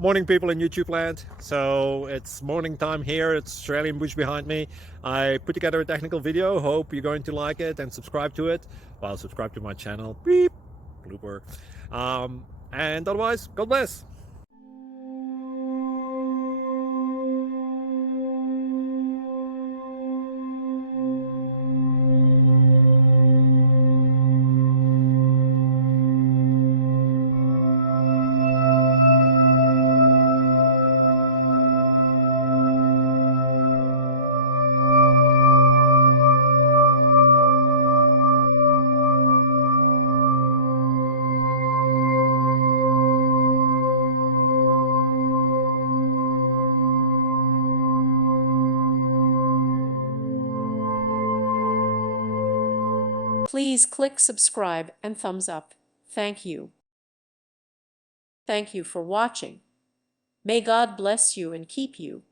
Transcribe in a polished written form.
Morning, people in YouTube land. So it's morning time here. It's Australian bush behind me. I put together a technical video. Hope you're going to like it and subscribe to it. Well, subscribe to my channel. Beep, blooper. And otherwise, God bless. Please click subscribe and thumbs up. Thank you. Thank you for watching. May God bless you and keep you.